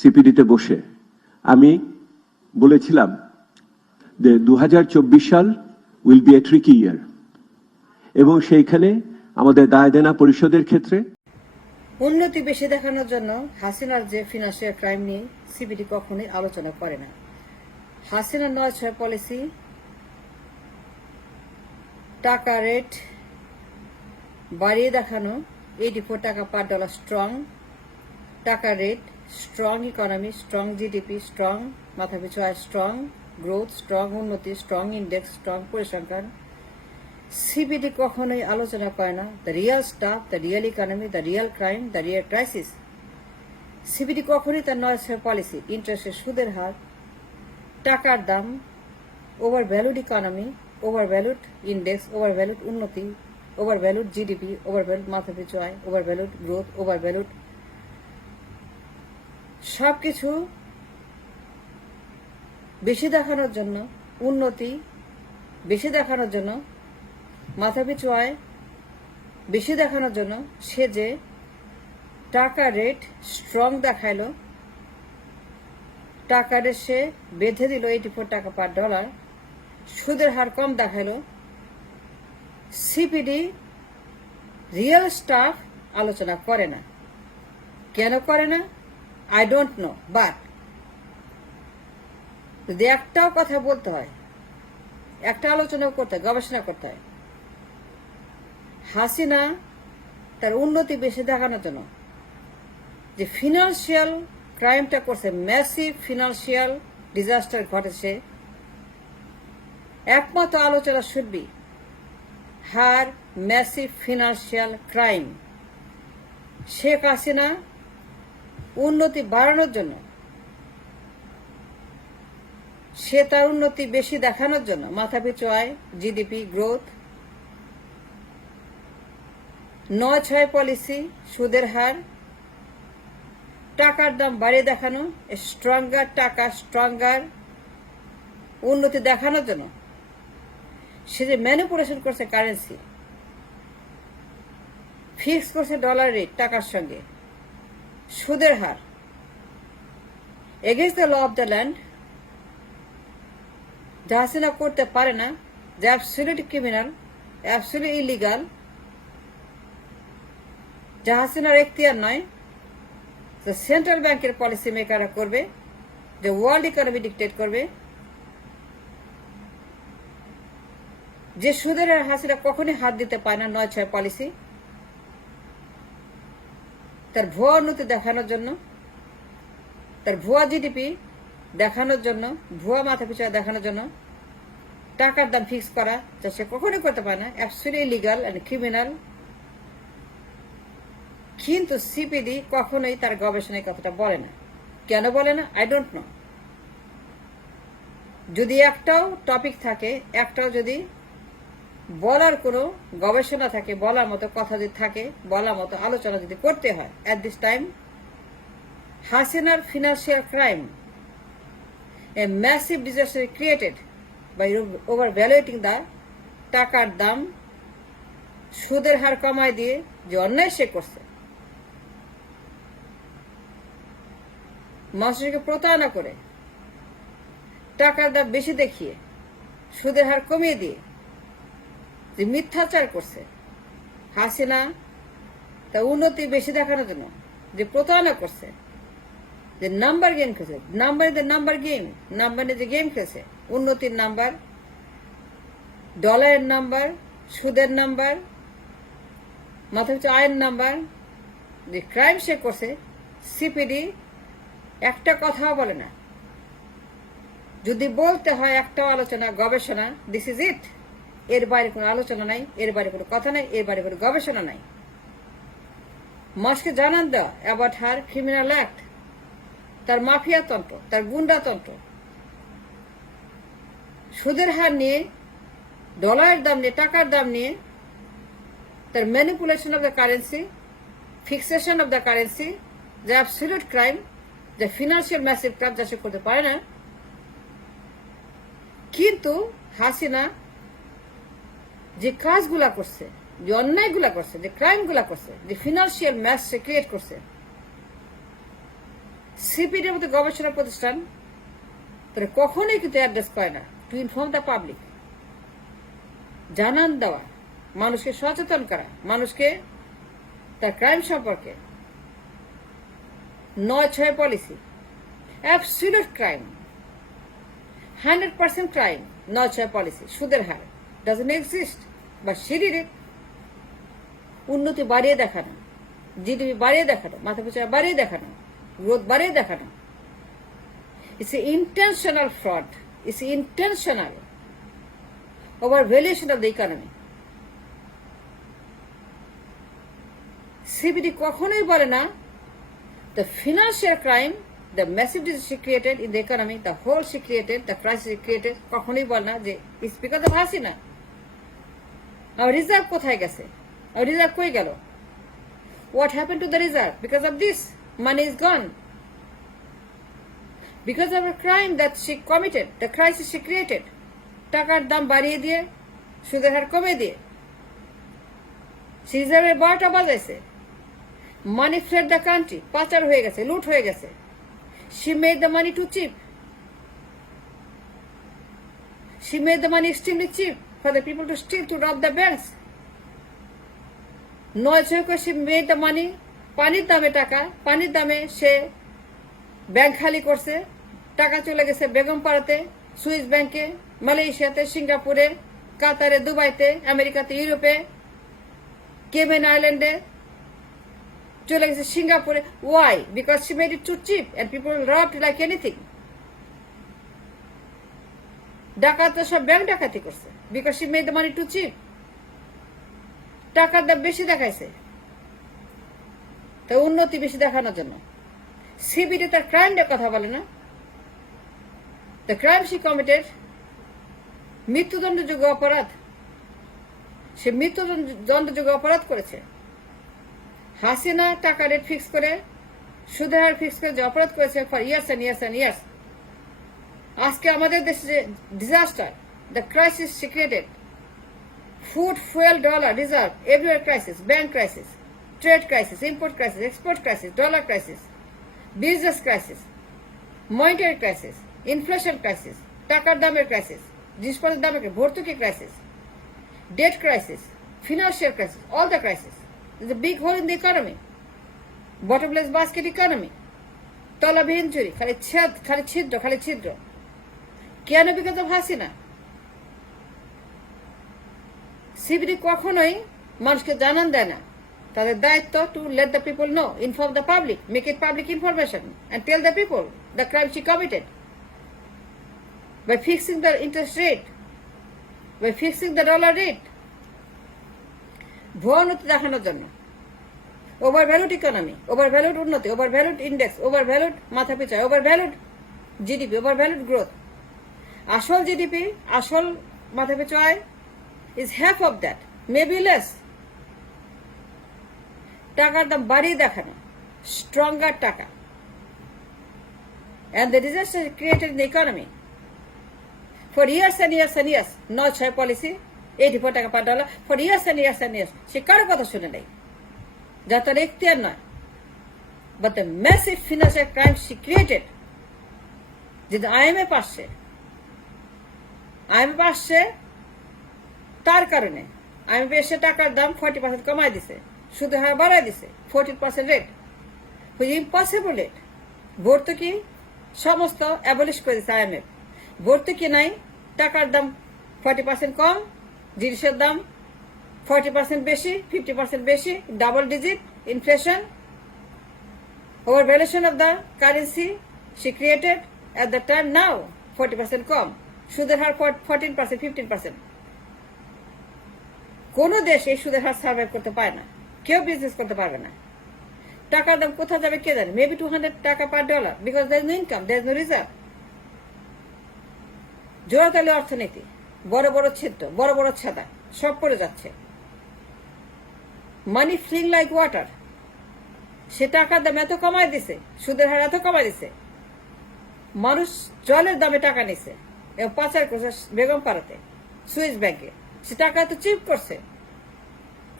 সিপিডিতে বসে আমি বলেছিলাম যে 2024 সাল উইল বি এ ট্রিকি ইয়ার, এবং সেইখানে আমাদের দায় দেনা পরিশোধের ক্ষেত্রে উন্নতি বেশি দেখানোর জন্য হাসিনার যে ফিনান্সিয়াল ক্রাইম নিয়ে সিপিডি কখনোই আলোচনা করে না। হাসিনার 9-6 পলিসি, টাকা রেট বাড়িয়ে দেখানো, 84 টাকা পার ডলার স্ট্রং টাকা rate, strong economy, strong GDP, strong মাথাপিছু আয়, স্ট্রং গ্রোথ, স্ট্রং উন্নতি, স্ট্রং ইন্ডেক্স, স্ট্রং পরিসংখ্যান। সিপিডি কখনোই আলোচনা করে না the real stuff, the real economy, the real crime, the real crisis. CPD কখনোই তার 9-6 পলিসি, ইন্টারেস্টের সুদের হার, টাকার দাম, overvalued economy, overvalued index, overvalued উন্নতি, overvalued GDP, overvalued মাথাপিছু আয়, overvalued growth, over valued সবকিছু বেশি দেখানোর জন্য, উন্নতি বেশি দেখানোর জন্য, মাথাপিছু আয় বেশি দেখানোর জন্য সে যে টাকা রেট স্ট্রং দেখাইলো, টাকা রেট সে বেঁধে দিল 84 টাকা পার ডলার, সুদের হার কম দেখাইলো। সিপিডি রিয়েল স্টাফ আলোচনা করে না। কেন করে না? আই ডোন্ট নো, বাট যদি একটাও কথা বলতে হয়, একটা আলোচনা করতে হয়, গবেষণা করতে হয়, হাসিনা তার উন্নতি বেশি দেখানোর জন্য যে ফিনান্সিয়াল ক্রাইমটা করছে, ম্যাসিভ ফিনান্সিয়াল ডিজাস্টার ঘটেছে, একমাত্র আলোচনা should be her massive financial crime. Sheikh Hasina উন্নতি বাড়ানোর জন্য, সে তার উন্নতি বেশি দেখানোর জন্য, মাথাপিছু আয়, জিডিপি, গ্রোথ, 9-6 পলিসি, সুদের হার, টাকার দাম বাড়িয়ে দেখানো, স্ট্রঙ্গার টাকা, স্ট্রঙ্গার উন্নতি দেখানোর জন্য সে যে ম্যানিপুলেশন করছে কারেন্সি, ফিক্স করছে ডলার রেট টাকার সঙ্গে, সুদের হার, against the law of the land, যা হাসিনা করতে পারে না, যে অ্যাবসলিউট ক্রিমিনাল, অ্যাবসলিউট ইলিগাল, যা হাসিনার এখতিয়ার নয়, যে সেন্ট্রাল ব্যাংকের পলিসি মেকাররা করবে, যে ওয়ার্ল্ড ইকোনমি ডিক্টেট করবে, যে সুদের হাসিনা কখনই হাত দিতে পারে না 9-6 পলিসি, তার ভুয়া উন্নতি দেখানোর জন্য, তার ভুয়া জিডিপি দেখানোর জন্য, ভুয়া মাথাপিছু দেখানোর জন্য টাকার দাম ফিক্স করা, যা সে কখনোই করতে পারে না, অ্যাবসলিউটলি ইলিগাল এন্ড ক্রিমিনাল। কিন্তু সিপিডি কখনোই তার গবেষণায় কথাটা বলে না। কেন বলে না? I don't know. যদি একটাও টপিক থাকে, একটাও যদি বলার কোনো গবেষণা থাকে, বলার মতো কথা যদি থাকে, বলার মতো আলোচনা যদি করতে হয়, অ্যাট দিস টাইম হাসিনার financial crime, a massive disaster created by overvaluating the টাকার দাম, সুদের হার কমায় দিয়ে যে অন্যায় সে করছে, মানুষকে প্রতারণা করে, টাকার দাম বেশি দেখিয়ে, সুদের হার কমিয়ে দিয়ে যে মিথ্যাচার করছে, হাসিনা তার উন্নতি বেশি দেখানোর জন্য যে প্রতারণা করছে, যে নাম্বার গেম খেলছে, নাম্বার যে গেম খেলছে, উন্নতির নাম্বার, ডলারের নাম্বার, সুদের নাম্বার, মাথাপিছু আয়ের নাম্বার, যে ক্রাইম সে করছে, সিপিডি একটা কথাও বলে না। যদি বলতে হয় একটাও আলোচনা, গবেষণা, দিস ইজ ইট, এর বাইরে কোনো আলোচনা নাই, এর বাইরে কোনো কথা নাই, এর বাইরে কোনো গবেষণা নাই। মানুষকে জানান দেওয়া অ্যাবাউট হার ক্রিমিনাল অ্যাক্ট, তার মাফিয়া তন্ত্র, তার গুন্ডাতন্ত্র, সুদের হার নিয়ে, ডলারের দাম নিয়ে, টাকার দাম নিয়ে, তার manipulation of the currency, fixation of the currency, যে অ্যাবসলিউট ক্রাইম, যে ফিনান্সিয়াল ম্যাসিভ ক্রাইম, যা সে করতে পারে না। কিন্তু হাসিনা যে কাজগুলা করছে, যে অন্যায়গুলা করছে, যে ক্রাইমগুলা করছে, যে ফিনান্সিয়াল ম্যাস সে ক্রিয়েট করছে, সিপিডির মতো গবেষণা প্রতিষ্ঠান তারা কখনোই কিন্তু অ্যাড্রেস করে না টু ইনফর্ম দ্য পাবলিক, জানান দেওয়া, মানুষকে সচেতন করা, মানুষকে তার ক্রাইম সম্পর্কে। 9/6 policy absolute crime, 100% crime. 9/6 policy সুদের হার doesn't exist, but she did it. উন্নতি বাড়িয়ে দেখানো, জিডিপি বাড়িয়ে দেখানো, মাথা পিছু বাড়িয়ে দেখানো, গ্রোথ বাড়িয়ে দেখানো। It's an intentional fraud. It's intentional overvaluation of the economy. CBD কখনোই বলে না the financial crime, the massive disease she created in the economy, the hole she created, the crisis she created, কখনোই বলে না যে it's because of Hasina. Our reserve কোথায় গেছে? Our reserve কই গেল? What happened to the reserve? Because of this, money is gone. Because of a crime that she committed, the crisis she created, টাকার দাম বাড়িয়ে দিয়ে সুদের হার কমে দিয়ে রিজার্ভের 12টা বাজাইছে, মানি ফ্লেড দ্য কান্ট্রি, পাচার হয়ে গেছে, লুট হয়ে গেছে। she made the money too cheap, she made the money extremely cheap for the people to steal, to rob the banks. 9/6 she made the money, পানির দামে টাকা, পানির দামে সে ব্যাংক খালি করছে, টাকা চলে গেছে বেগমপাড়াতে, সুইস ব্যাংকে, মালয়েশিয়াতে, সিঙ্গাপুরে, কাতারে, দুবাইতে, আমেরিকাতে, ইউরোপে, কেমেন আইল্যান্ডে, চলে গেছে সিঙ্গাপুরে। Why? Because she made it too cheap and people robbed like anything. ডাকাত সব ব্যাংক ডাকাতি করছে because she made the money too cheap. টাকার দাম বেশি দেখাইছে, তো উন্নতি বেশি দেখানোর জন্য। সিবিডি তার ক্রাইমের কথা বলে না। দ্য ক্রাইম শি কমিটেড, মৃত্যুদণ্ডযোগ্য অপরাধ, সে মৃত্যুদণ্ডযোগ্য অপরাধ করেছে। হাসিনা টাকা রেট ফিক্স করে, সুদের হার ফিক্স করে যে অপরাধ করেছে for years and years and years. আজকে আমাদের দেশে যে disaster, the crisis she created, food, fuel, dollar, reserve, everywhere crisis, bank crisis, trade crisis, import crisis, export crisis, dollar crisis, business crisis, monetary crisis, inflation crisis, টাকার দামের crisis, জিনিসপত্রের দামের ভর্তুকি crisis, debt crisis, financial crisis, all the crisis. There's a big hole in the economy. Bottomless basket economy. তলাবিহীন চুরি, খালি ছিদ্র, খালি ছিদ্র। কেন? Because of Hasina. সিবিডি কখনোই মানুষকে জানান দেয় না। তাদের দায়িত্ব to let the people know, inform the public, make it public information and tell the people the crime she committed by fixing the interest rate, by fixing the dollar rate, ভুয়ো দেখানোর জন্য। Overvalued economy, overvalued উন্নতি, overvalued index, overvalued মাথা পিছু, overvalued GDP, overvalued growth. আসল GDP, আসল মাথা পিছু আয় is half of that, maybe less. টাকার দাম বাড়িয়ে দেখানো, স্ট্রঙ্গার টাকা, and the disaster created in the economy for years and years and years. 9/6 policy, 84 টাকা per dollar for years and years and years. সে কারো কথা শুনে নাই, যা তার এখতিয়ার নয়। But the massive financial crime she created, যেটা IMF আসছে তার কারণে। IMF এসে টাকার দাম 40% কমায় দিছে, সুদের হার বাড়ায় দিছে, 14% রেট, which impossible rate। ভর্তুকি সমস্ত অ্যাবলিশ করে দিচ্ছে IMF। ভর্তুকি নাই, টাকার দাম 40% কম, জিনিসের দাম 40% বেশি, 50% বেশি, double digit inflation, overvaluation of the currency she created at the time, now 40% কম, সুদের হার 14%, 15%। কোন দেশ এই সুদের হার সার্ভাইভ করতে পারে না, কেউ বিজনেস করতে পারবে না। টাকার দাম কোথায় যাবে কে জানে, মেবি 200 টাকা per dollar, because there is no income, there is no reserve। জোড়াতালি অর্থনীতি, বড় বড় ছিদ্র, বড় বড় ছাদা, সব পড়ে যাচ্ছে। মানি ফ্লিং লাইক ওয়াটার। সে টাকার দাম এত কমায় দিছে, সুদের হার এত কমায় দিছে, মানুষ জলের দামে টাকা নিছে এবং পাচার করছে বেগমপাড়াতে, সুইস ব্যাংকে। সে টাকা এত চিপ করছে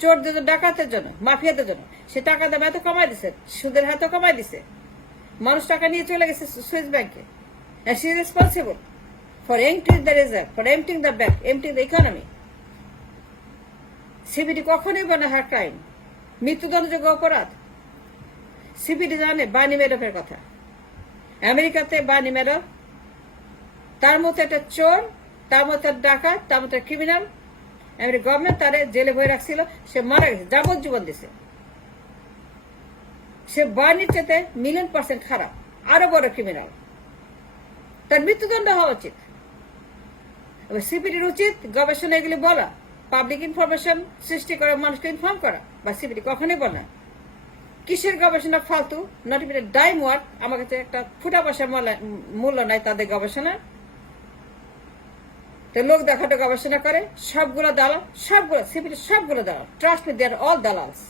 চোরদের, ডাকাতের জন্য, মাফিয়াদের জন্য। সে টাকার দাম এত কমায় দিছে, সুদের হার এত কমায় দিছে, মানুষ টাকা নিয়ে চলে গেছে সুইস ব্যাংকে, and she is responsible for emptying the reserve, for emptying the bank, emptying the economy. CBD কখনোই বলে না ক্রাইম, মৃত্যুদণ্ডযোগ্য অপরাধ। সিবিডি জানে বার্নি ম্যাডফের কথা। আমেরিকাতে বার্নি ম্যাডফ তার মতো একটা চোর, তার মতো একটা ডাকাত, তার মতো ক্রিমিনাল, আমেরিকা গভর্নমেন্ট তারে জেলে বয়ে রাখছিল, সে মারা গেছে, যাবজ্জীবন দিছে। সে বার্নির চেতে মিলিয়ন% খারাপ, আরো বড় ক্রিমিনাল, তার মৃত্যুদণ্ড হওয়া উচিত। সিপিডির উচিত গবেষণা এগুলি বলা, পাবলিক ইনফরমেশন সৃষ্টি করে মানুষকে ইনফর্ম করা, বা সিপিডি কখনোই বলে না। কিসের গবেষণা ফালতু, নট ইভেন ডাইম ওয়ার্ক, আমার কাছে একটা ফুটা পয়সার মূল্য নাই তাদের গবেষণা। তো লোক দেখাটা গবেষণা করে, সবগুলো দালাল, সবগুলো সিপিডি, সবগুলো দালাল। ট্রাস্ট মি, দে আর অল দালালস।